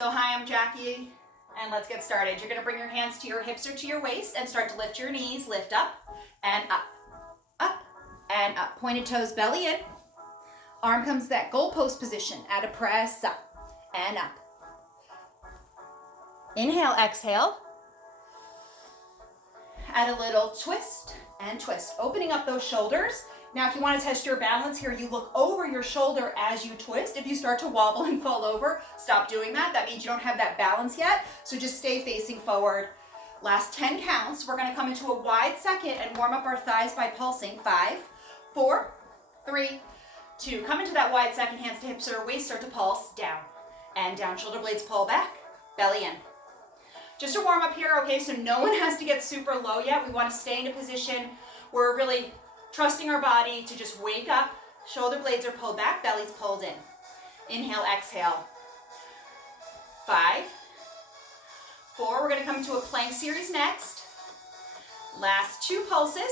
So hi, I'm Jackie, and let's get started. You're gonna bring your hands to your hips or to your waist and start to lift your knees. Lift up and up, up and up. Pointed toes, belly in. Arm comes to that goalpost position. Add a press up and up. Inhale, exhale. Add a little twist and twist. Opening up those shoulders. Now, if you want to test your balance here, you look over your shoulder as you twist. If you start to wobble and fall over, stop doing that. That means you don't have that balance yet. So just stay facing forward. Last 10 counts. We're going to come into a wide second and warm up our thighs by pulsing. 5, 4, 3, 2. Come into that wide second, hands to hips or waist, start to pulse. Down and down. Shoulder blades pull back, belly in. Just a warm up here, okay? So no one has to get super low yet. We want to stay in a position where we're really trusting our body to just wake up. Shoulder blades are pulled back, belly's pulled in. Inhale, exhale. 5, 4, we're gonna come into a plank series next. Last 2 pulses,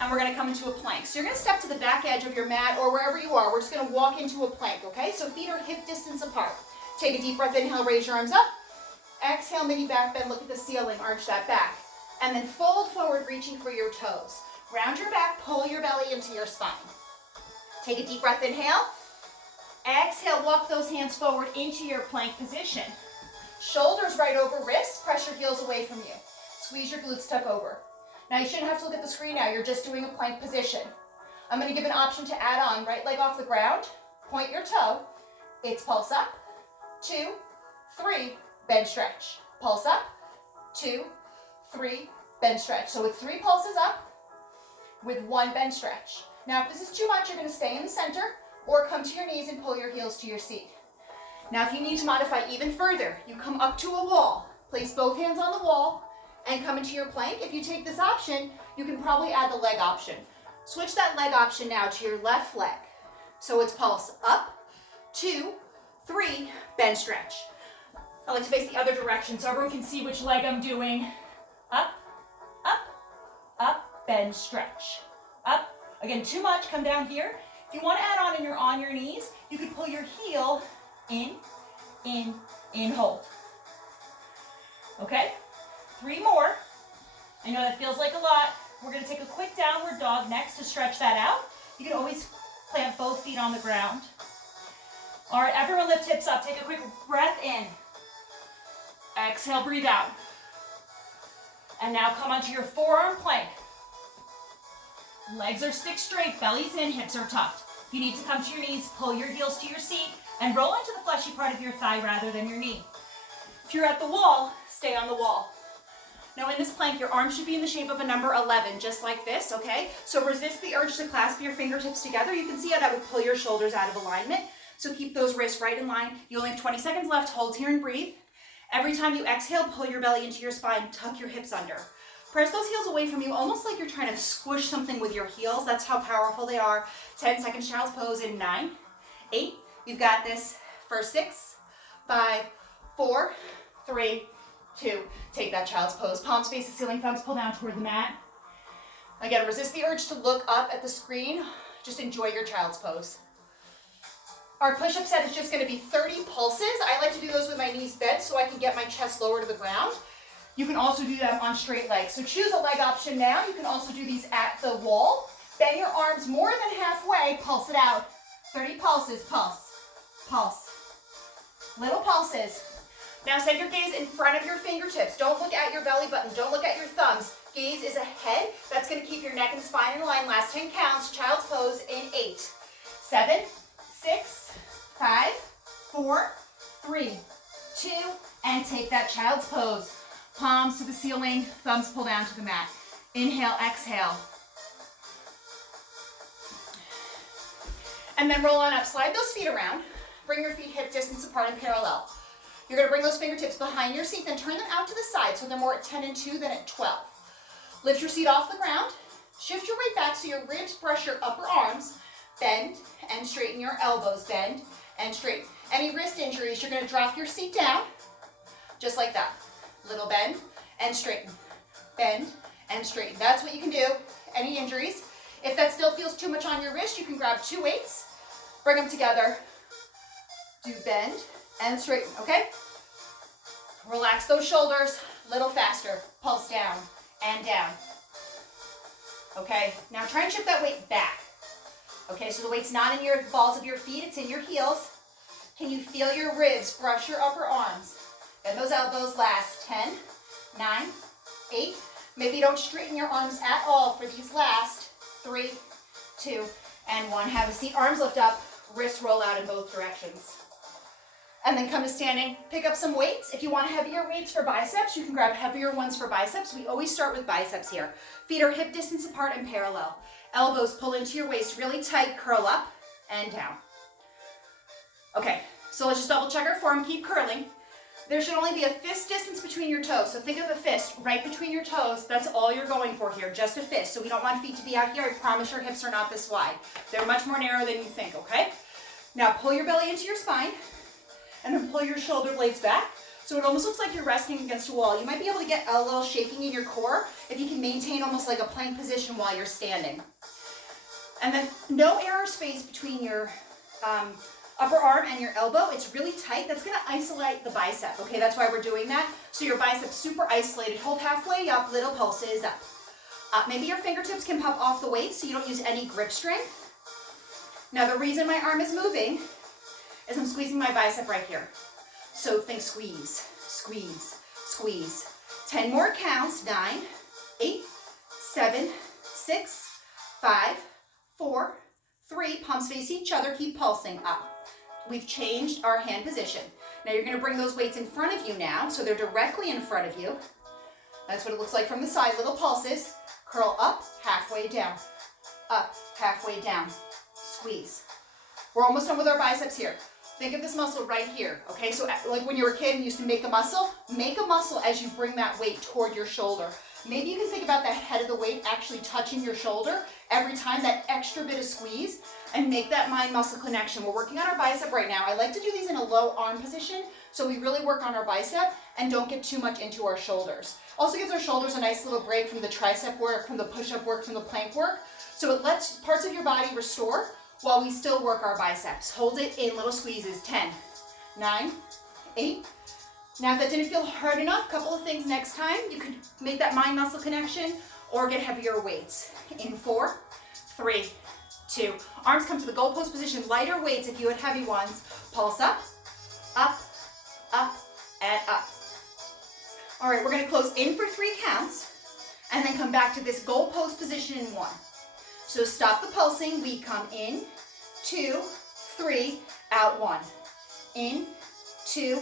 and we're gonna come into a plank. So you're gonna step to the back edge of your mat or wherever you are. We're just gonna walk into a plank, okay? So feet are hip distance apart. Take a deep breath, inhale, raise your arms up. Exhale, mini back bend, look at the ceiling, arch that back. And then fold forward, reaching for your toes. Round your back, pull your belly into your spine. Take a deep breath, inhale. Exhale, walk those hands forward into your plank position. Shoulders right over wrists, press your heels away from you. Squeeze your glutes, tuck over. Now you shouldn't have to look at the screen now, you're just doing a plank position. I'm gonna give an option to add on, right leg off the ground, point your toe. It's pulse up, 2, 3, bend stretch. Pulse up, 2, 3, bend stretch. So with 3 pulses up, with 1 bend stretch. Now, if this is too much, you're gonna stay in the center or come to your knees and pull your heels to your seat. Now, if you need to modify even further, you come up to a wall, place both hands on the wall and come into your plank. If you take this option, you can probably add the leg option. Switch that leg option now to your left leg. So it's pulse up, 2, 3, bend stretch. I like to face the other direction so everyone can see which leg I'm doing. Up, up, up. Bend, stretch, up. Again, too much, come down here. If you want to add on and you're on your knees, you could pull your heel in, hold. Okay, 3 more. I know that feels like a lot. We're going to take a quick downward dog next to stretch that out. You can always plant both feet on the ground. All right, everyone lift hips up. Take a quick breath in. Exhale, breathe out. And now come onto your forearm plank. Legs are stick straight, belly's in, hips are tucked. If you need to come to your knees, pull your heels to your seat and roll into the fleshy part of your thigh rather than your knee. If you're at the wall, stay on the wall. Now in this plank, your arms should be in the shape of a number 11, just like this, okay? So resist the urge to clasp your fingertips together. You can see how that would pull your shoulders out of alignment. So keep those wrists right in line. You only have 20 seconds left. Hold here and breathe. Every time you exhale, pull your belly into your spine, tuck your hips under. Press those heels away from you, almost like you're trying to squish something with your heels. That's how powerful they are. 10 seconds, child's pose in 9, 8, you've got this for 6, 5, 4, 3, 2. Take that child's pose. Palms face the ceiling, thumbs pull down toward the mat. Again, resist the urge to look up at the screen. Just enjoy your child's pose. Our push-up set is just gonna be 30 pulses. I like to do those with my knees bent so I can get my chest lower to the ground. You can also do them on straight legs. So choose a leg option now. You can also do these at the wall. Bend your arms more than halfway. Pulse it out. 30 pulses. Pulse. Pulse. Little pulses. Now send your gaze in front of your fingertips. Don't look at your belly button. Don't look at your thumbs. Gaze is ahead. That's going to keep your neck and spine in line. Last 10 counts. Child's pose in 8, 7, 6, 5, 4, 3, 2, and take that child's pose. Palms to the ceiling, thumbs pull down to the mat. Inhale, exhale. And then roll on up. Slide those feet around. Bring your feet hip distance apart and parallel. You're going to bring those fingertips behind your seat, then turn them out to the side so they're more at 10 and 2 than at 12. Lift your seat off the ground. Shift your weight back so your ribs brush your upper arms. Bend and straighten your elbows. Bend and straighten. Any wrist injuries, you're going to drop your seat down just like that. Little bend and straighten. Bend and straighten. That's what you can do. Any injuries. If that still feels too much on your wrist, you can grab 2 weights, bring them together, do bend and straighten, okay? Relax those shoulders, a little faster. Pulse down and down. Okay, now try and shift that weight back. Okay, so the weight's not in your balls of your feet, it's in your heels. Can you feel your ribs brush your upper arms? And those elbows last 10, 9, 8. Maybe you don't straighten your arms at all for these last 3, 2, and 1. Have a seat, arms lift up, wrists roll out in both directions. And then come to standing, pick up some weights. If you want heavier weights for biceps, you can grab heavier ones for biceps. We always start with biceps here. Feet are hip distance apart and parallel. Elbows pull into your waist really tight, curl up and down. Okay, so let's just double check our form, keep curling. There should only be a fist distance between your toes. So think of a fist right between your toes. That's all you're going for here, just a fist. So we don't want feet to be out here. I promise your hips are not this wide. They're much more narrow than you think, okay? Now pull your belly into your spine and then pull your shoulder blades back. So it almost looks like you're resting against a wall. You might be able to get a little shaking in your core if you can maintain almost like a plank position while you're standing. And then no air or space between your upper arm and your elbow. It's really tight. That's going to isolate the bicep, okay? That's why we're doing that. So your bicep's super isolated. Hold halfway up, little pulses up. Maybe your fingertips can pop off the weight so you don't use any grip strength. Now the reason my arm is moving is I'm squeezing my bicep right here. So think squeeze, squeeze, squeeze. 10 more counts. 9, 8, 7, 6, 5, 4, 3. Palms face each other. Keep pulsing up. We've changed our hand position. Now you're going to bring those weights in front of you now, so they're directly in front of you. That's what it looks like from the side. Little pulses. Curl up, halfway down. Up, halfway down. Squeeze. We're almost done with our biceps here. Think of this muscle right here, okay? So like when you were a kid and used to make a muscle as you bring that weight toward your shoulder. Maybe you can think about that head of the weight actually touching your shoulder every time, that extra bit of squeeze, and make that mind-muscle connection. We're working on our bicep right now. I like to do these in a low arm position so we really work on our bicep and don't get too much into our shoulders. Also gives our shoulders a nice little break from the tricep work, from the push-up work, from the plank work. So it lets parts of your body restore while we still work our biceps. Hold it in little squeezes. 10, 9, 8. Now if that didn't feel hard enough, a couple of things next time. You could make that mind-muscle connection or get heavier weights. In 4, 3, 2. Arms come to the goalpost position. Lighter weights if you had heavy ones. Pulse up, up, up, and up. All right, we're going to close in for 3 counts and then come back to this goalpost position in 1. So stop the pulsing. We come in, 2, 3, out 1. In, 2,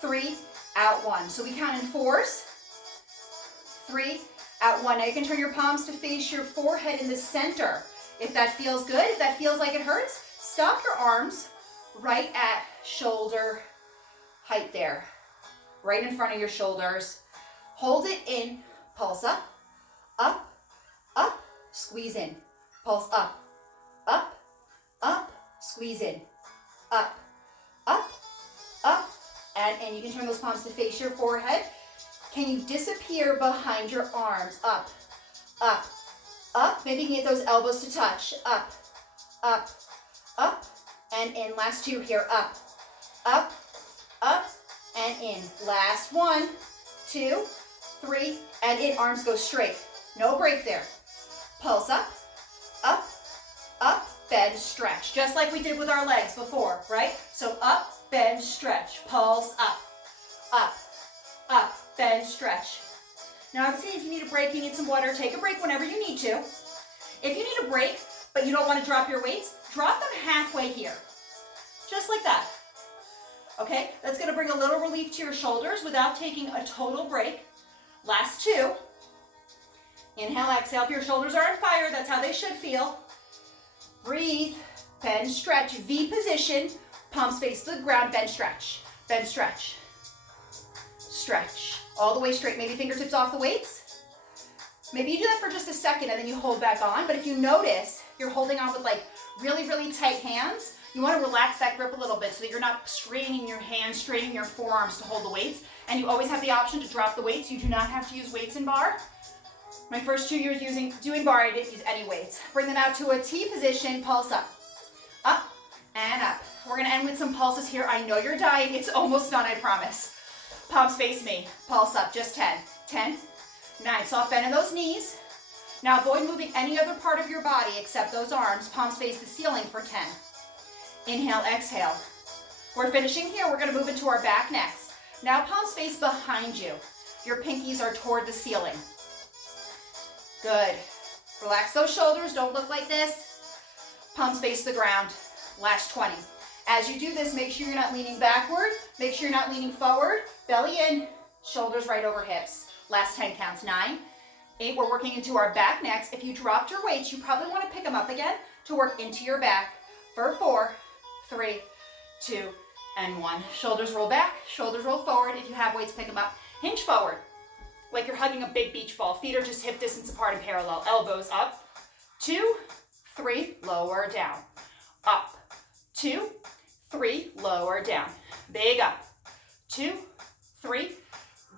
3, out 1. So we count in 4s, 3, out 1. Now you can turn your palms to face your forehead in the center. If that feels good, if that feels like it hurts, stop your arms right at shoulder height there. Right in front of your shoulders. Hold it in, pulse up, up, up, squeeze in. Pulse up, up, up, squeeze in, up, up, up, and in. You can turn those palms to face your forehead. Can you disappear behind your arms? Up, up, up. Maybe you can get those elbows to touch. Up, up, up, and in. Last 2 here. Up, up, up, and in. Last 1, 2, 3, and in. Arms go straight. No break there. Pulse up, up, up, bend, stretch. Just like we did with our legs before, right? So up, bend, stretch. Pulse up, up, up, bend, stretch. Now I'm saying if you need a break, you need some water, take a break whenever you need to. If you need a break, but you don't want to drop your weights, drop them halfway here. Just like that. Okay, that's going to bring a little relief to your shoulders without taking a total break. Last 2. Inhale, exhale. If your shoulders are on fire, that's how they should feel. Breathe, bend, stretch, V position, palms face the ground, bend, stretch, stretch, all the way straight. Maybe fingertips off the weights. Maybe you do that for just a second and then you hold back on, but if you notice you're holding on with like really, really tight hands, you want to relax that grip a little bit so that you're not straining your hands, straining your forearms to hold the weights, and you always have the option to drop the weights. You do not have to use weights in bar. My first 2 years doing bar, I didn't use any weights. Bring them out to a T position, pulse up, and up. We're gonna end with some pulses here. I know you're dying, it's almost done, I promise. Palms face me. Pulse up, just 10. 10, 9. Soft bend in those knees. Now avoid moving any other part of your body except those arms. Palms face the ceiling for 10. Inhale, exhale. We're finishing here. We're gonna move into our back next. Now palms face behind you. Your pinkies are toward the ceiling. Good. Relax those shoulders, don't look like this. Palms face the ground. Last 20. As you do this, make sure you're not leaning backward. Make sure you're not leaning forward. Belly in, shoulders right over hips. Last 10 counts. 9, 8, we're working into our back next. If you dropped your weights, you probably want to pick them up again to work into your back for 4, 3, 2, and 1. Shoulders roll back, shoulders roll forward. If you have weights, pick them up. Hinge forward, like you're hugging a big beach ball. Feet are just hip distance apart and parallel. Elbows up. 2, 3, lower down. Up. 2, 3, lower down. Big up. 2, 3,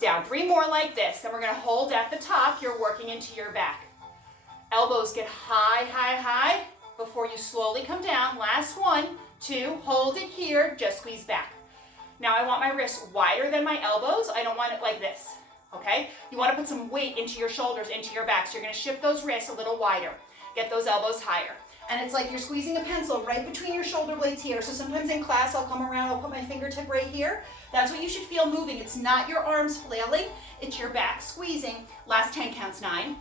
down. 3 more like this. Then we're going to hold at the top. You're working into your back. Elbows get high, high, high before you slowly come down. Last 1, 2, hold it here. Just squeeze back. Now I want my wrists wider than my elbows. I don't want it like this. Okay? You want to put some weight into your shoulders, into your back. So you're going to shift those wrists a little wider. Get those elbows higher. And it's like you're squeezing a pencil right between your shoulder blades here. So sometimes in class, I'll come around, I'll put my fingertip right here. That's what you should feel moving. It's not your arms flailing, it's your back squeezing. Last 10 counts. 9,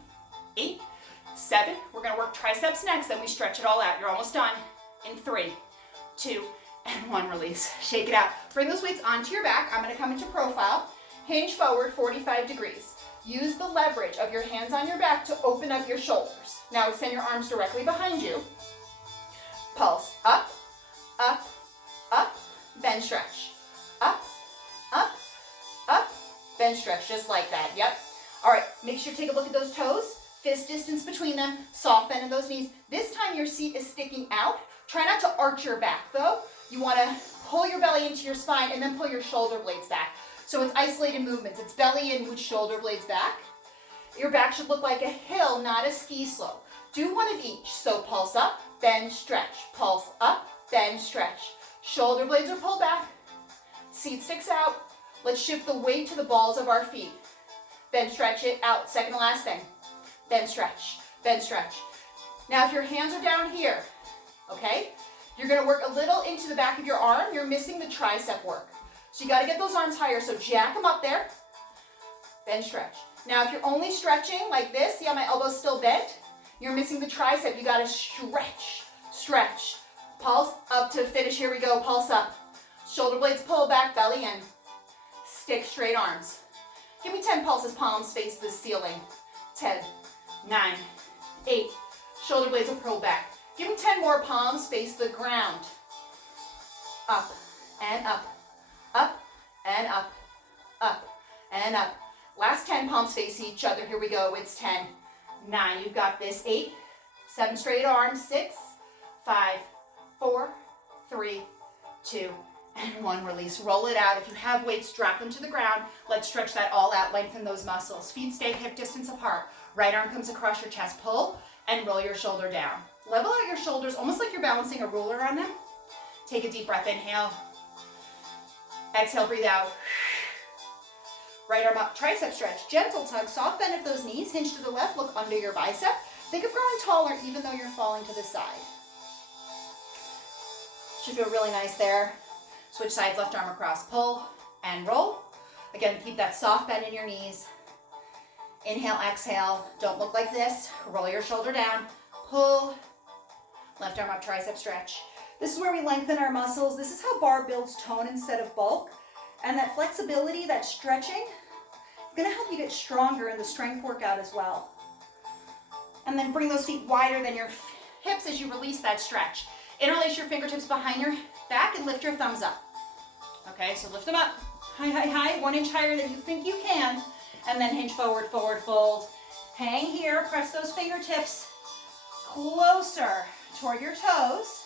8, 7. We're gonna work triceps next, then we stretch it all out. You're almost done. In 3, 2, and 1, release. Shake it out. Bring those weights onto your back. I'm gonna come into profile. Hinge forward 45 degrees. Use the leverage of your hands on your back to open up your shoulders. Now extend your arms directly behind you. Pulse up, up, up, bend, stretch. Up, up, up, bend, stretch, just like that. Yep. All right, make sure to take a look at those toes. Fist distance between them, soft bend in those knees. This time your seat is sticking out. Try not to arch your back though. You want to pull your belly into your spine and then pull your shoulder blades back. So it's isolated movements. It's belly in with shoulder blades back. Your back should look like a hill, not a ski slope. Do one of each. So pulse up, bend, stretch. Pulse up, bend, stretch. Shoulder blades are pulled back. Seat sticks out. Let's shift the weight to the balls of our feet. Bend, stretch it out. Second to last thing. Bend, stretch. Bend, stretch. Now if your hands are down here, okay, you're going to work a little into the back of your arm. You're missing the tricep work. So you got to get those arms higher. So jack them up there. Bend, stretch. Now if you're only stretching like this, see how my elbow's still bent? You're missing the tricep. You got to stretch, stretch. Pulse up to finish. Here we go. Pulse up. Shoulder blades pull back, belly in. Stick straight arms. Give me 10 pulses, palms face the ceiling. 10, 9, 8. Shoulder blades are pulled back. Give me 10 more, palms face the ground. Up and up. Up and up, up and up. Last 10, palms face each other. Here we go. It's 10, 9. You've got this. 8, 7 straight arms. 6, 5, 4, 3, 2, and 1. Release. Roll it out. If you have weights, drop them to the ground. Let's stretch that all out. Lengthen those muscles. Feet stay hip distance apart. Right arm comes across your chest. Pull and roll your shoulder down. Level out your shoulders, almost like you're balancing a ruler on them. Take a deep breath. Inhale. Exhale, breathe out. Right arm up, tricep stretch. Gentle tug, soft bend of those knees. Hinge to the left, look under your bicep. Think of growing taller even though you're falling to the side. Should feel really nice there. Switch sides, left arm across. Pull and roll. Again, keep that soft bend in your knees. Inhale, exhale. Don't look like this. Roll your shoulder down. Pull. Left arm up, tricep stretch. This is where we lengthen our muscles. This is how barre builds tone instead of bulk. And that flexibility, that stretching, is going to help you get stronger in the strength workout as well. And then bring those feet wider than your hips as you release that stretch. Interlace your fingertips behind your back and lift your thumbs up. Okay, so lift them up. High, high, high. 1 inch higher than you think you can. And then hinge forward, forward fold. Hang here. Press those fingertips closer toward your toes.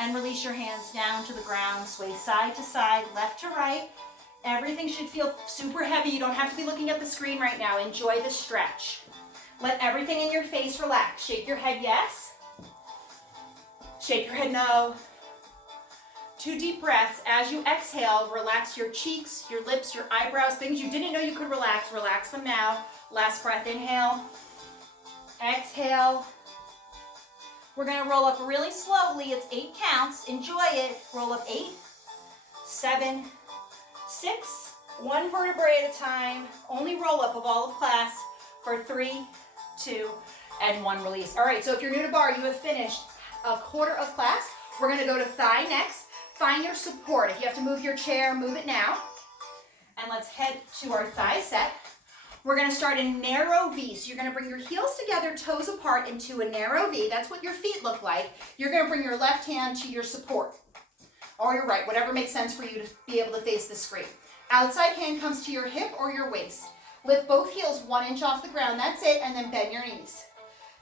And release your hands down to the ground. Sway side to side, left to right. Everything should feel super heavy. You don't have to be looking at the screen right now. Enjoy the stretch. Let everything in your face relax. Shake your head yes. Shake your head no. 2 deep breaths. As you exhale, relax your cheeks, your lips, your eyebrows, things you didn't know you could relax. Relax them now. Last breath, inhale. Exhale. We're gonna roll up really slowly. It's 8 counts. Enjoy it. Roll up 8, 7, 6, 1 vertebrae at a time. Only roll up of all of class for 3, 2, and 1 release. All right, so if you're new to barre, you have finished a quarter of class. We're gonna go to thigh next. Find your support. If you have to move your chair, move it now. And let's head to our thigh set. We're gonna start in narrow V. So you're gonna bring your heels together, toes apart into a narrow V. That's what your feet look like. You're gonna bring your left hand to your support, or your right, whatever makes sense for you to be able to face the screen. Outside hand comes to your hip or your waist. Lift both heels 1 inch off the ground, that's it, and then bend your knees.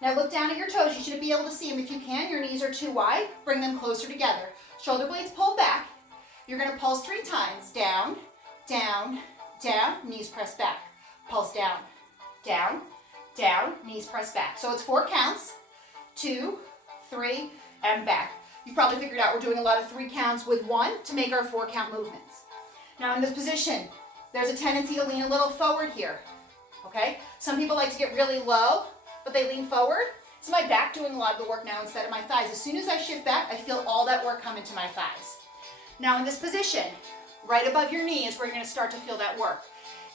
Now look down at your toes. You should be able to see them. If you can, your knees are too wide, bring them closer together. Shoulder blades pulled back. You're gonna pulse 3 times. Down, down, down, knees press back. Pulse down, down, down, knees press back. So it's 4 counts, 2, 3, and back. You've probably figured out we're doing a lot of 3 counts with 1 to make our 4 count movements. Now in this position, there's a tendency to lean a little forward here, okay? Some people like to get really low, but they lean forward. It's my back doing a lot of the work now instead of my thighs. As soon as I shift back, I feel all that work come into my thighs. Now in this position, right above your knee is where you're gonna start to feel that work.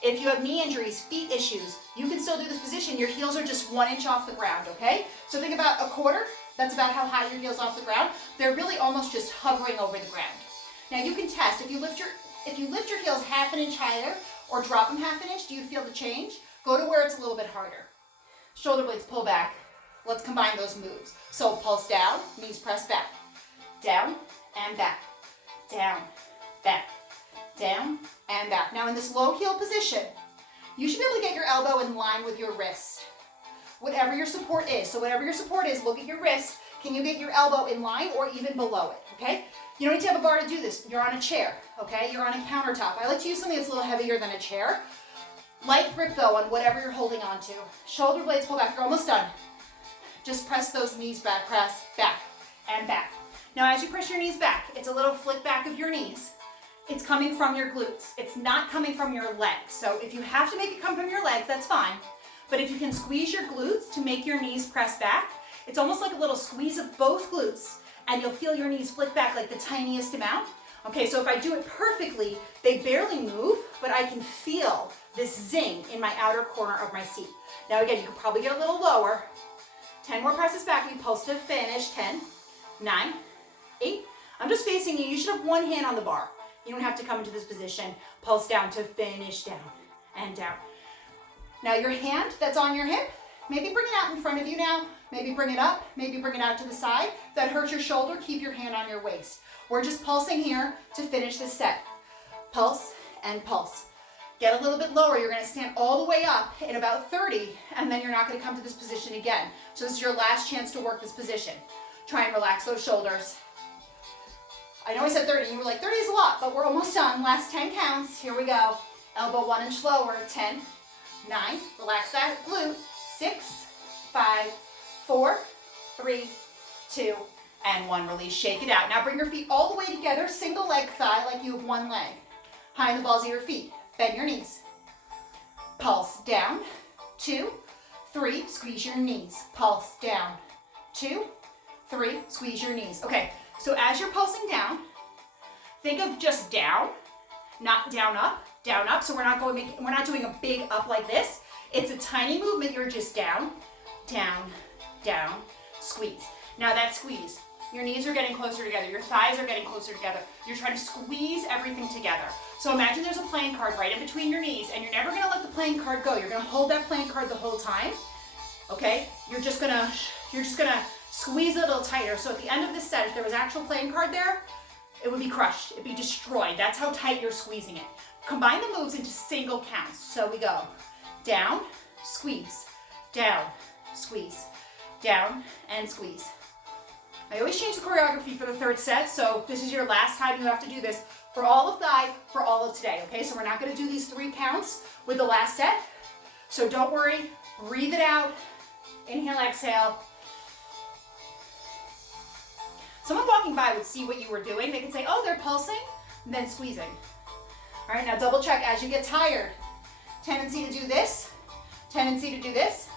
If you have knee injuries, feet issues, you can still do this position. Your heels are just 1 inch off the ground, okay? So think about a quarter. That's about how high your heels off the ground. They're really almost just hovering over the ground. Now you can test. If you lift your heels 1/2 inch higher or drop them 1/2 inch, do you feel the change? Go to where it's a little bit harder. Shoulder blades pull back. Let's combine those moves. So pulse down, knees press back. Down and back. Down, back. Down and back. Now in this low heel position, you should be able to get your elbow in line with your wrist. Whatever your support is. So whatever your support is, look at your wrist. Can you get your elbow in line or even below it, okay? You don't need to have a bar to do this. You're on a chair, okay? You're on a countertop. I like to use something that's a little heavier than a chair. Light grip though on whatever you're holding on to. Shoulder blades pull back. You're almost done. Just press those knees back. Press back and back. Now as you press your knees back, it's a little flick back of your knees. It's coming from your glutes. It's not coming from your legs. So if you have to make it come from your legs, that's fine. But if you can squeeze your glutes to make your knees press back, it's almost like a little squeeze of both glutes, and you'll feel your knees flick back like the tiniest amount. Okay, so if I do it perfectly, they barely move, but I can feel this zing in my outer corner of my seat. Now again, you could probably get a little lower. 10 more presses back. We pulse to finish. 10, 9, 8. I'm just facing you. You should have 1 hand on the bar. You don't have to come into this position. Pulse down to finish, down and down. Now your hand that's on your hip, maybe bring it out in front of you now. Maybe bring it up, maybe bring it out to the side. If that hurts your shoulder, keep your hand on your waist. We're just pulsing here to finish this set. Pulse and pulse. Get a little bit lower. You're gonna stand all the way up in about 30, and then you're not gonna come to this position again. So this is your last chance to work this position. Try and relax those shoulders. I know I said 30, you were like, 30 is a lot, but we're almost done. Last 10 counts, here we go. Elbow 1 inch lower, 10, 9, relax that glute, 6, 5, 4, 3, 2, and 1. Release, shake it out. Now bring your feet all the way together, single leg thigh like you have 1 leg. High in the balls of your feet, bend your knees. Pulse down, 2, 3, squeeze your knees. Pulse down, 2, 3, squeeze your knees. Okay. So as you're pulsing down, think of just down, not down up. So we're not doing a big up like this. It's a tiny movement. You're just down, down, down, squeeze. Now that squeeze, your knees are getting closer together. Your thighs are getting closer together. You're trying to squeeze everything together. So imagine there's a playing card right in between your knees, and you're never gonna let the playing card go. You're gonna hold that playing card the whole time, okay? You're just gonna squeeze it a little tighter. So at the end of this set, if there was actual playing card there, it would be crushed. It'd be destroyed. That's how tight you're squeezing it. Combine the moves into single counts. So we go down, squeeze, down, squeeze, down, and squeeze. I always change the choreography for the 3rd set, so this is your last time you have to do this for all of thigh, for all of today, okay? So we're not gonna do these 3 counts with the last set. So don't worry, breathe it out, inhale, exhale. Someone walking by would see what you were doing. They could say, oh, they're pulsing, and then squeezing. All right, now double check as you get tired. Tendency to do this, tendency to do this.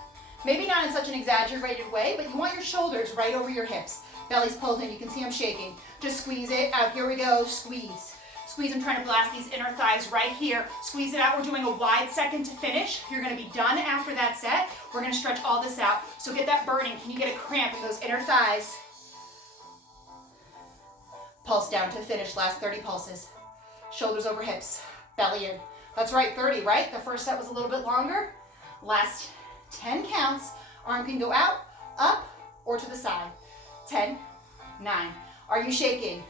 Maybe not in such an exaggerated way, but you want your shoulders right over your hips. Belly's pulled in, you can see I'm shaking. Just squeeze it out, here we go, squeeze. Squeeze, I'm trying to blast these inner thighs right here. Squeeze it out, we're doing a wide second to finish. You're gonna be done after that set. We're gonna stretch all this out. So get that burning, can you get a cramp in those inner thighs? Pulse down to finish, last 30 pulses. Shoulders over hips, belly in. That's right, 30, right? The first set was a little bit longer. Last 10 counts. Arm can go out, up, or to the side. 10, 9. Are you shaking?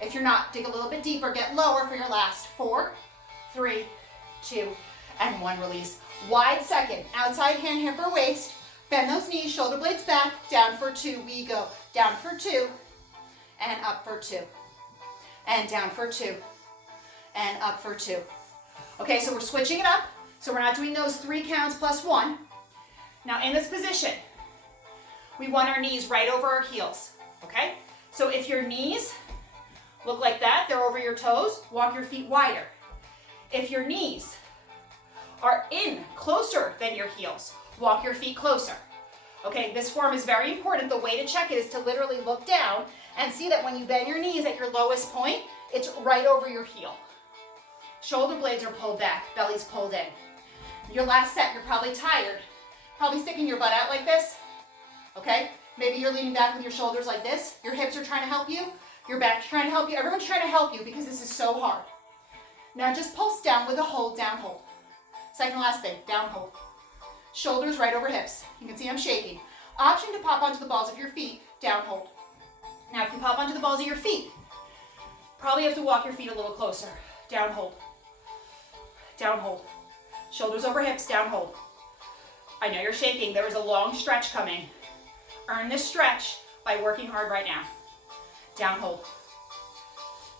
If you're not, dig a little bit deeper. Get lower for your last 4, 3, 2, and 1. Release. Wide second. Outside hand, hip or waist. Bend those knees, shoulder blades back. Down for 2. We go down for 2, and up for 2, and down for 2, and up for 2. Okay, so we're switching it up. So we're not doing those 3 counts plus 1. Now in this position, we want our knees right over our heels, okay? So if your knees look like that, they're over your toes, walk your feet wider. If your knees are in closer than your heels, walk your feet closer. Okay, this form is very important. The way to check it is to literally look down and see that when you bend your knees at your lowest point, it's right over your heel. Shoulder blades are pulled back, belly's pulled in. Your last set, you're probably tired. Probably sticking your butt out like this, okay? Maybe you're leaning back with your shoulders like this. Your hips are trying to help you. Your back's trying to help you. Everyone's trying to help you because this is so hard. Now just pulse down with a hold, down hold. Second last thing, down hold. Shoulders right over hips. You can see I'm shaking. Option to pop onto the balls of your feet, down hold. Now if you pop onto the balls of your feet, probably have to walk your feet a little closer. Down hold. Down hold. Shoulders over hips, down hold. I know you're shaking. There is a long stretch coming. Earn this stretch by working hard right now. Down hold.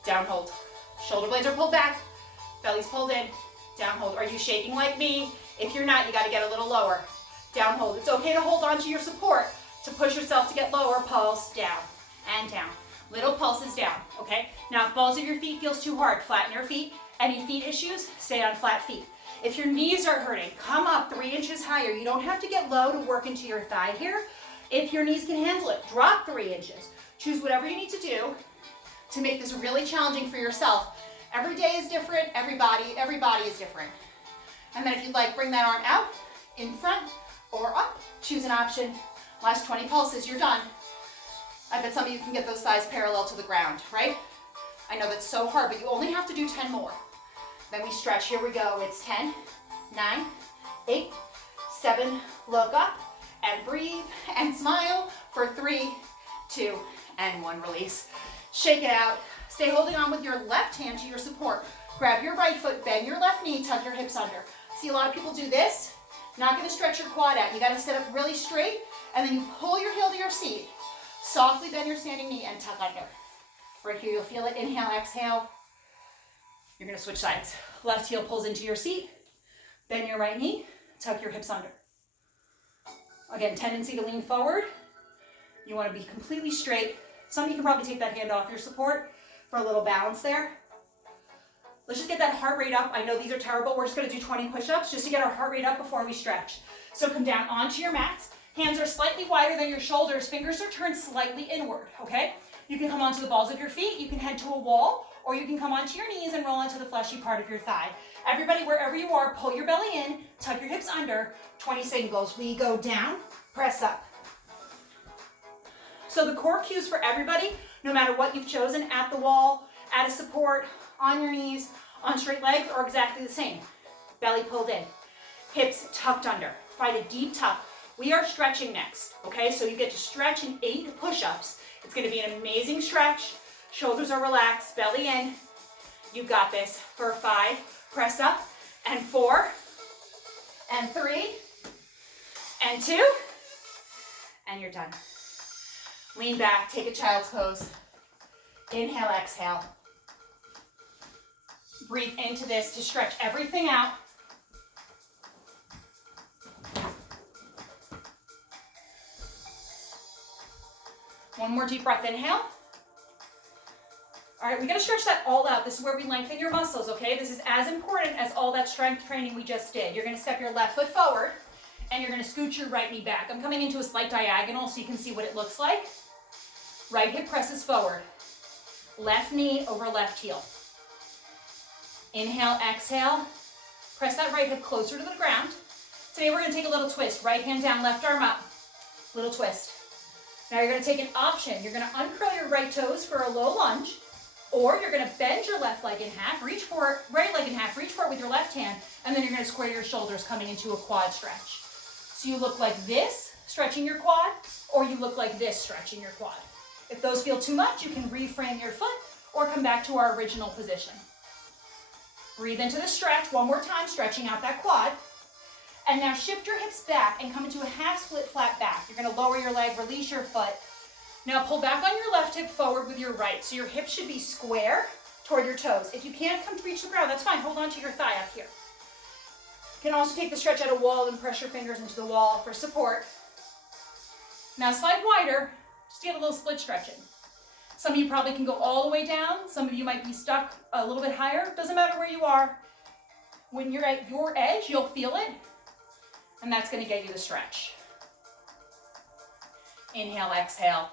Down hold. Shoulder blades are pulled back. Belly's pulled in. Down hold. Are you shaking like me? If you're not, you got to get a little lower. Down hold. It's okay to hold on to your support to push yourself to get lower. Pulse down and down. Little pulses down, okay? Now, if balls of your feet feels too hard, flatten your feet. Any feet issues, stay on flat feet. If your knees are hurting, come up 3 inches higher. You don't have to get low to work into your thigh here. If your knees can handle it, drop 3 inches. Choose whatever you need to do to make this really challenging for yourself. Every day is different, everybody is different. And then if you'd like, bring that arm out, in front, or up. Choose an option. Last 20 pulses, you're done. I bet some of you can get those thighs parallel to the ground, right? I know that's so hard, but you only have to do 10 more. Then we stretch. Here we go. It's 10, 9, 8, 7. Look up and breathe and smile for 3, 2, and 1. Release. Shake it out. Stay holding on with your left hand to your support. Grab your right foot, bend your left knee, tuck your hips under. See, a lot of people do this. Not going to stretch your quad out. You got to sit up really straight, and then you pull your heel to your seat. Softly bend your standing knee and tuck under. Right here, you'll feel it. Inhale, exhale. You're going to switch sides. Left heel pulls into your seat. Bend your right knee. Tuck your hips under. Again, tendency to lean forward. You want to be completely straight. Some of you can probably take that hand off your support for a little balance there. Let's just get that heart rate up. I know these are terrible. We're just going to do 20 push-ups just to get our heart rate up before we stretch. So come down onto your mats. Hands are slightly wider than your shoulders. Fingers are turned slightly inward, okay? You can come onto the balls of your feet. You can head to a wall, or you can come onto your knees and roll onto the fleshy part of your thigh. Everybody, wherever you are, pull your belly in, tuck your hips under, 20 singles. We go down, press up. So the core cues for everybody, no matter what you've chosen, at the wall, at a support, on your knees, on straight legs, are exactly the same. Belly pulled in, hips tucked under. Find a deep tuck. We are stretching next, okay? So you get to stretch in 8 push-ups. It's gonna be an amazing stretch. Shoulders are relaxed, belly in. You've got this. For 5, press up, and 4, and 3, and 2, and you're done. Lean back, take a child's pose. Inhale, exhale. Breathe into this to stretch everything out. One more deep breath, inhale. All right, we gotta stretch that all out. This is where we lengthen your muscles, okay? This is as important as all that strength training we just did. You're gonna step your left foot forward and you're gonna scoot your right knee back. I'm coming into a slight diagonal so you can see what it looks like. Right hip presses forward. Left knee over left heel. Inhale, exhale. Press that right hip closer to the ground. Today we're gonna take a little twist. Right hand down, left arm up. Little twist. Now you're gonna take an option. You're gonna uncurl your right toes for a low lunge, or you're gonna bend your left leg in half, reach for it, right leg in half, reach for it with your left hand, and then you're gonna square your shoulders coming into a quad stretch. So you look like this, stretching your quad, or you look like this, stretching your quad. If those feel too much, you can reframe your foot or come back to our original position. Breathe into the stretch one more time, stretching out that quad. And now shift your hips back and come into a half split flat back. You're gonna lower your leg, release your foot. Now pull back on your left hip forward with your right. So your hips should be square toward your toes. If you can't come to reach the ground, that's fine. Hold on to your thigh up here. You can also take the stretch at a wall and press your fingers into the wall for support. Now slide wider, just get a little split stretching. Some of you probably can go all the way down. Some of you might be stuck a little bit higher. Doesn't matter where you are. When you're at your edge, you'll feel it. And that's gonna get you the stretch. Inhale, exhale.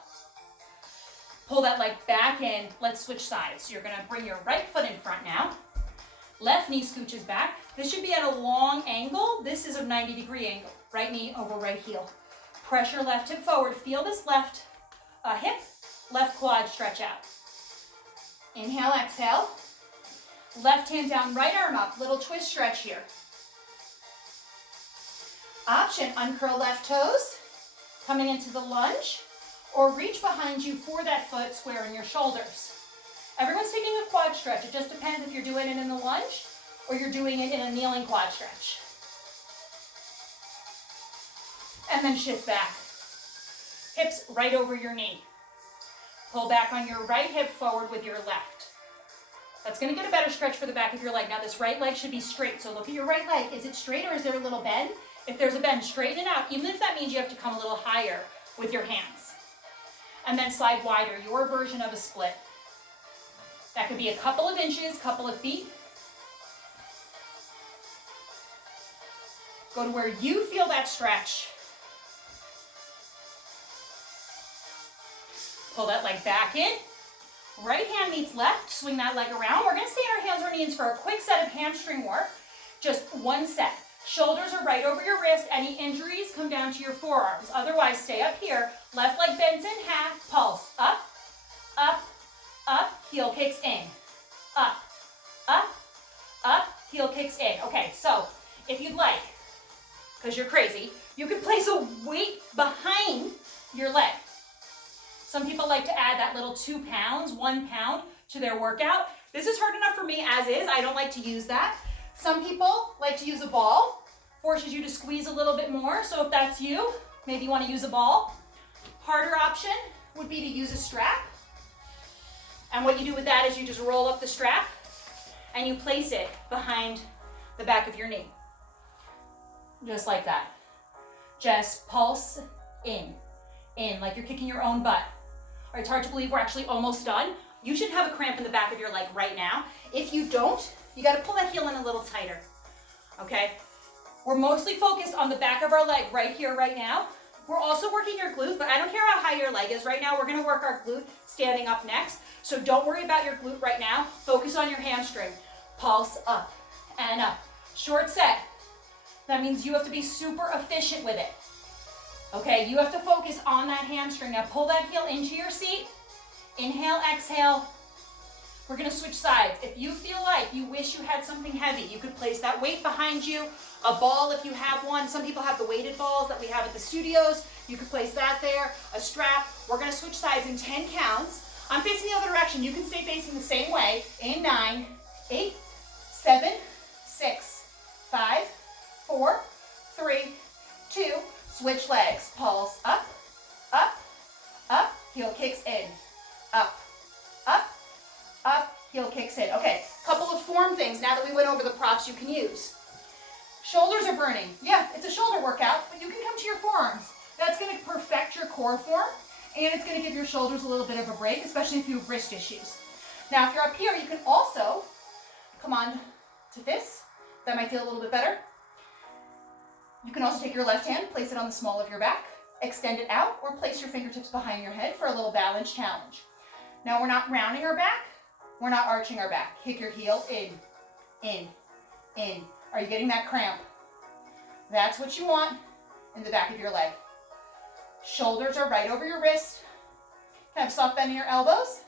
Pull that leg back in. Let's switch sides. So you're gonna bring your right foot in front now. Left knee scooches back. This should be at a long angle. This is a 90-degree angle. Right knee over right heel. Press your left hip forward. Feel this left hip, left quad stretch out. Inhale, exhale. Left hand down, right arm up. Little twist stretch here. Option, uncurl left toes, coming into the lunge, or reach behind you for that foot, squaring your shoulders. Everyone's taking a quad stretch. It just depends if you're doing it in the lunge or you're doing it in a kneeling quad stretch. And then shift back. Hips right over your knee. Pull back on your right hip forward with your left. That's gonna get a better stretch for the back of your leg. Now this right leg should be straight. So look at your right leg. Is it straight or is there a little bend? If there's a bend, straighten it out, even if that means you have to come a little higher with your hands. And then slide wider, your version of a split. That could be a couple of inches, couple of feet. Go to where you feel that stretch. Pull that leg back in. Right hand meets left, swing that leg around. We're gonna stay on our hands or knees for a quick set of hamstring work. Just one set. Shoulders are right over your wrist. Any injuries come down to your forearms. Otherwise, stay up here. Left leg bends in half. Pulse. Up, up, up. Heel kicks in. Up, up, up. Heel kicks in. Okay, so if you'd like, because you're crazy, you can place a weight behind your leg. Some people like to add that little 2 pounds, 1 pound to their workout. This is hard enough for me as is. I don't like to use that. Some people like to use a ball, forces you to squeeze a little bit more. So if that's you, maybe you want to use a ball. Harder option would be to use a strap. And what you do with that is you just roll up the strap and you place it behind the back of your knee. Just like that. Just pulse in, like you're kicking your own butt. All right, it's hard to believe we're actually almost done. You should have a cramp in the back of your leg right now. If you don't, you got to pull that heel in a little tighter, okay? We're mostly focused on the back of our leg right here, right now. We're also working your glute, but I don't care how high your leg is right now. We're gonna work our glute standing up next. So don't worry about your glute right now. Focus on your hamstring. Pulse up and up. Short set. That means you have to be super efficient with it. Okay, you have to focus on that hamstring. Now pull that heel into your seat. Inhale, exhale. We're gonna switch sides. If you feel like you wish you had something heavy, you could place that weight behind you, a ball if you have one. Some people have the weighted balls that we have at the studios. You could place that there, a strap. We're gonna switch sides in 10 counts. I'm facing the other direction. You can stay facing the same way in 9, 8, 7, 6, 5, 4, 3, 2, switch legs. Pulse up, up, up, heel kicks in, up, up, up, heel kicks in. Okay, couple of form things now that we went over the props you can use. Shoulders are burning. Yeah, it's a shoulder workout, but you can come to your forearms. That's gonna perfect your core form, and it's gonna give your shoulders a little bit of a break, especially if you have wrist issues. Now, if you're up here, you can also come on to fists. That might feel a little bit better. You can also take your left hand, place it on the small of your back, extend it out, or place your fingertips behind your head for a little balance challenge. Now, we're not rounding our back. We're not arching our back. Kick your heel in, in, in. Are you getting that cramp? That's what you want in the back of your leg. Shoulders are right over your wrist. Kind of soft bend in your elbows.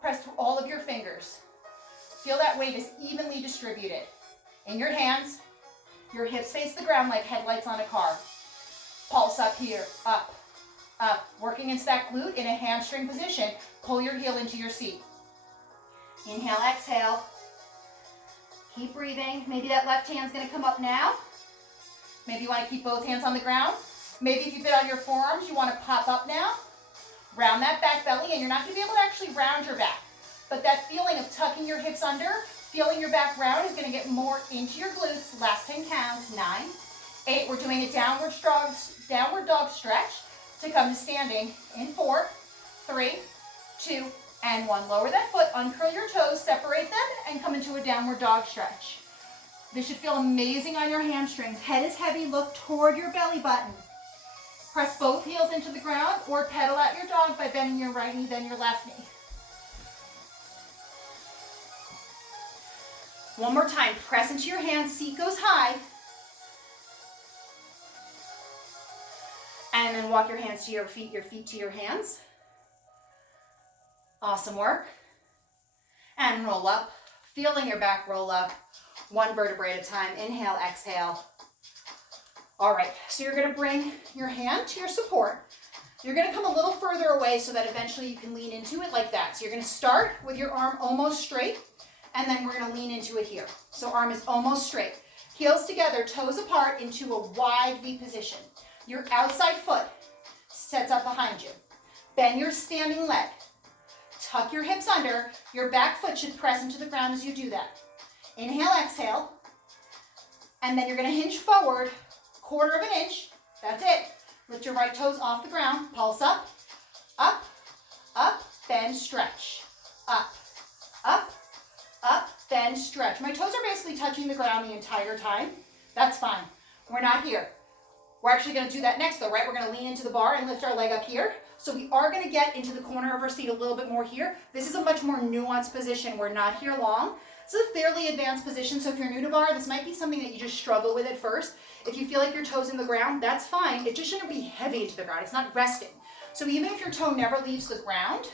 Press through all of your fingers. Feel that weight is evenly distributed. In your hands, your hips face the ground like headlights on a car. Pulse up here, up, up. Working into that glute in a hamstring position. Pull your heel into your seat. Inhale, exhale. Keep breathing. Maybe that left hand's gonna come up now. Maybe you wanna keep both hands on the ground. Maybe if you've been on your forearms, you wanna pop up now. Round that back belly, and you're not gonna be able to actually round your back. But that feeling of tucking your hips under, feeling your back round is gonna get more into your glutes. Last 10 counts, 9, 8. We're doing a downward dog stretch to come to standing in 4, 3, 2, and 1. Lower that foot, uncurl your toes, separate them, and come into a downward dog stretch. This should feel amazing on your hamstrings. Head is heavy, look toward your belly button. Press both heels into the ground or pedal out your dog by bending your right knee, then your left knee. One more time, press into your hands, seat goes high. And then walk your hands to your feet to your hands. Awesome work. And roll up, feeling your back roll up, one vertebrae at a time. Inhale, exhale. All right, so you're gonna bring your hand to your support. You're gonna come a little further away so that eventually you can lean into it like that. So you're gonna start with your arm almost straight, and then we're gonna lean into it here. So arm is almost straight. Heels together, toes apart into a wide V position. Your outside foot sets up behind you. Bend your standing leg. Tuck your hips under. Your back foot should press into the ground as you do that. Inhale, exhale. And then you're gonna hinge forward, 1/4 of an inch. That's it. Lift your right toes off the ground. Pulse up, up, up, bend, stretch. Up, up, up, bend, stretch. My toes are basically touching the ground the entire time. That's fine. We're not here. We're actually gonna do that next though, right? We're gonna lean into the bar and lift our leg up here. So we are gonna get into the corner of our seat a little bit more here. This is a much more nuanced position. We're not here long. It's a fairly advanced position, so if you're new to bar, this might be something that you just struggle with at first. If you feel like your toes in the ground, that's fine. It just shouldn't be heavy into the ground. It's not resting. So even if your toe never leaves the ground,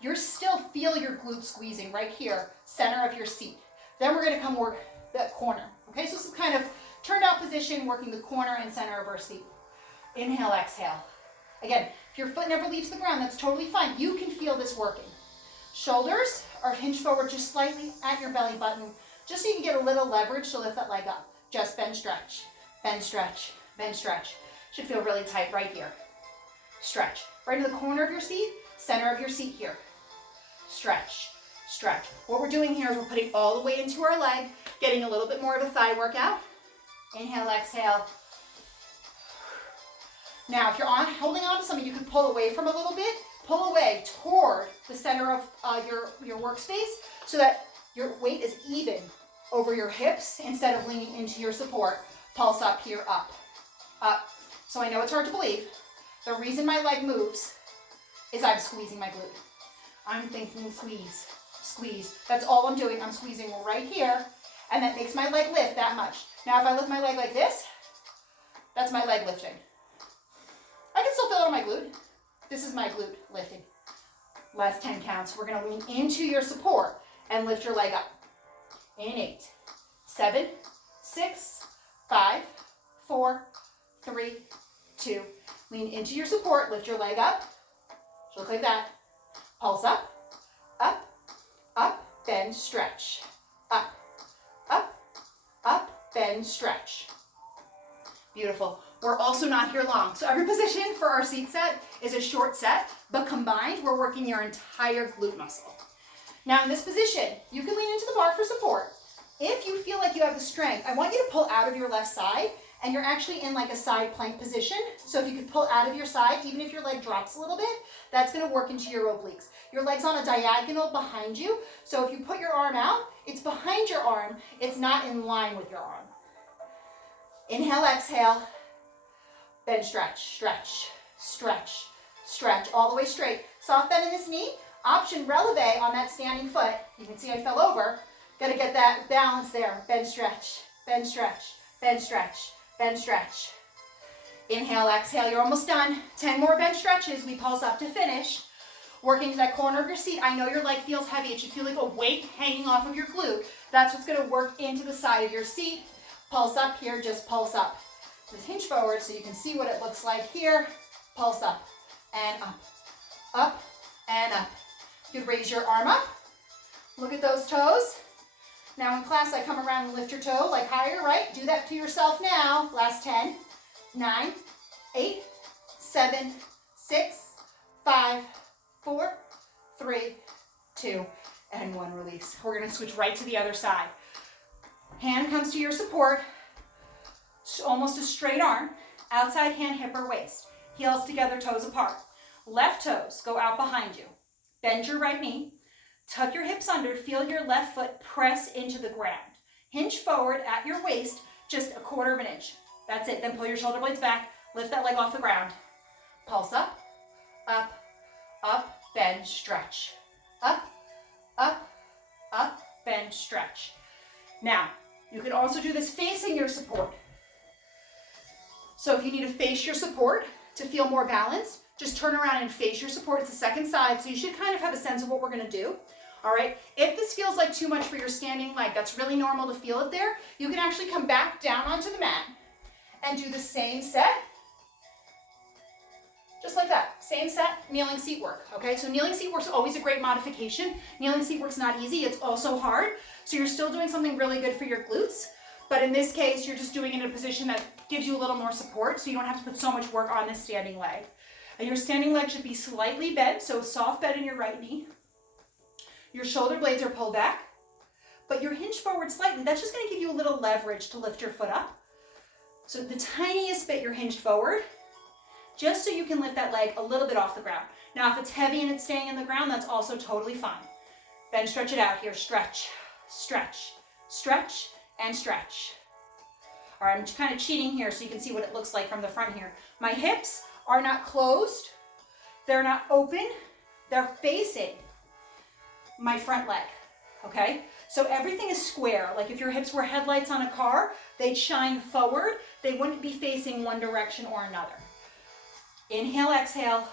you're still feel your glutes squeezing right here, center of your seat. Then we're gonna come work that corner. Okay, so this is kind of turned out position, working the corner and center of our seat. Inhale, exhale. Again, if your foot never leaves the ground, that's totally fine. You can feel this working. Shoulders are hinged forward just slightly at your belly button, just so you can get a little leverage to lift that leg up. Just bend, stretch, bend, stretch, bend, stretch. Should feel really tight right here. Stretch. Right in the corner of your seat, center of your seat here. Stretch, stretch. What we're doing here is we're putting all the weight into our leg, getting a little bit more of a thigh workout. Inhale, exhale. Now, if you're holding on to something you can pull away from a little bit, pull away toward the center of your workspace so that your weight is even over your hips instead of leaning into your support. Pulse up here, up, up. So I know it's hard to believe. The reason my leg moves is I'm squeezing my glute. I'm thinking squeeze, squeeze. That's all I'm doing. I'm squeezing right here, and that makes my leg lift that much. Now, if I lift my leg like this, that's my leg lifting. I can still feel it on my glute. This is my glute lifting. Last 10 counts. We're gonna lean into your support and lift your leg up. In 8, 7, 6, 5, 4, 3, 2. Lean into your support, lift your leg up. Should look like that. Pulse up, up, up, bend, stretch. Up, up, up, bend, stretch. Beautiful. We're also not here long. So every position for our seat set is a short set, but combined, we're working your entire glute muscle. Now in this position, you can lean into the bar for support. If you feel like you have the strength, I want you to pull out of your left side and you're actually in like a side plank position. So if you could pull out of your side, even if your leg drops a little bit, that's gonna work into your obliques. Your leg's on a diagonal behind you, so if you put your arm out, it's behind your arm, it's not in line with your arm. Inhale, exhale, bend, stretch, stretch, stretch, stretch, all the way straight. Soft bend in this knee, option releve on that standing foot. You can see I fell over. Gotta get that balance there. Bend, stretch, bend, stretch, bend, stretch, bend, stretch. Inhale, exhale, you're almost done. 10 more bench stretches. We pulse up to finish. Working to that corner of your seat. I know your leg feels heavy. It should feel like a weight hanging off of your glute. That's what's gonna work into the side of your seat. Pulse up here, just pulse up. Just hinge forward so you can see what it looks like here. Pulse up and up and up. You could raise your arm up. Look at those toes. Now in class, I come around and lift your toe like higher, right? Do that to yourself now. Last 10, 9, 8, 7, 6, 5, 4, 3, 2, and 1. Release. We're gonna switch right to the other side. Hand comes to your support, almost a straight arm. Outside hand, hip or waist. Heels together, toes apart. Left toes go out behind you. Bend your right knee. Tuck your hips under, feel your left foot press into the ground. Hinge forward at your waist, just 1/4 of an inch. That's it. Then pull your shoulder blades back, lift that leg off the ground. Pulse up, up, up, bend, stretch. Up, up, up, bend, stretch. Now, you can also do this facing your support. So if you need to face your support to feel more balance, just turn around and face your support. It's the second side, so you should kind of have a sense of what we're gonna do. All right, if this feels like too much for your standing leg, that's really normal to feel it there. You can actually come back down onto the mat and do the same set. Just like that, same set, kneeling seat work, okay? So kneeling seat work's always a great modification. Kneeling seat work's not easy, it's also hard. So you're still doing something really good for your glutes, but in this case, you're just doing it in a position that gives you a little more support, so you don't have to put so much work on this standing leg. And your standing leg should be slightly bent, so soft bend in your right knee. Your shoulder blades are pulled back, but you're hinged forward slightly. That's just gonna give you a little leverage to lift your foot up. So the tiniest bit you're hinged forward, just so you can lift that leg a little bit off the ground. Now, if it's heavy and it's staying in the ground, that's also totally fine. Then stretch it out here. Stretch, stretch, stretch, and stretch. All right, I'm kind of cheating here so you can see what it looks like from the front here. My hips are not closed. They're not open. They're facing my front leg, okay? So everything is square. Like if your hips were headlights on a car, they'd shine forward. They wouldn't be facing one direction or another. Inhale, exhale.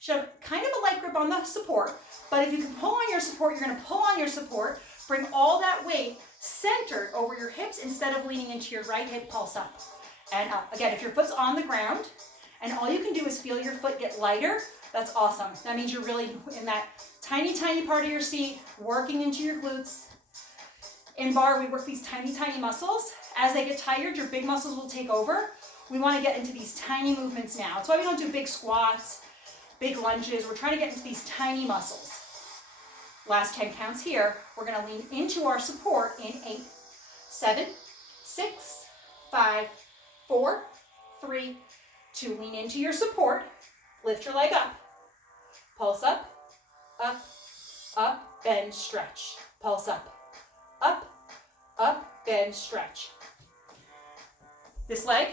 Show kind of a light grip on the support, but if you can pull on your support, you're gonna pull on your support, bring all that weight centered over your hips instead of leaning into your right hip, pulse up and up. Again, if your foot's on the ground and all you can do is feel your foot get lighter, that's awesome. That means you're really in that tiny, tiny part of your seat, working into your glutes. In barre, we work these tiny, tiny muscles. As they get tired, your big muscles will take over. We want to get into these tiny movements now. That's why we don't do big squats, big lunges. We're trying to get into these tiny muscles. Last 10 counts here. We're going to lean into our support in 8, 7, 6, 5, 4, 3, 2. Lean into your support. Lift your leg up. Pulse up, up, up, bend, stretch. Pulse up, up, bend, stretch. This leg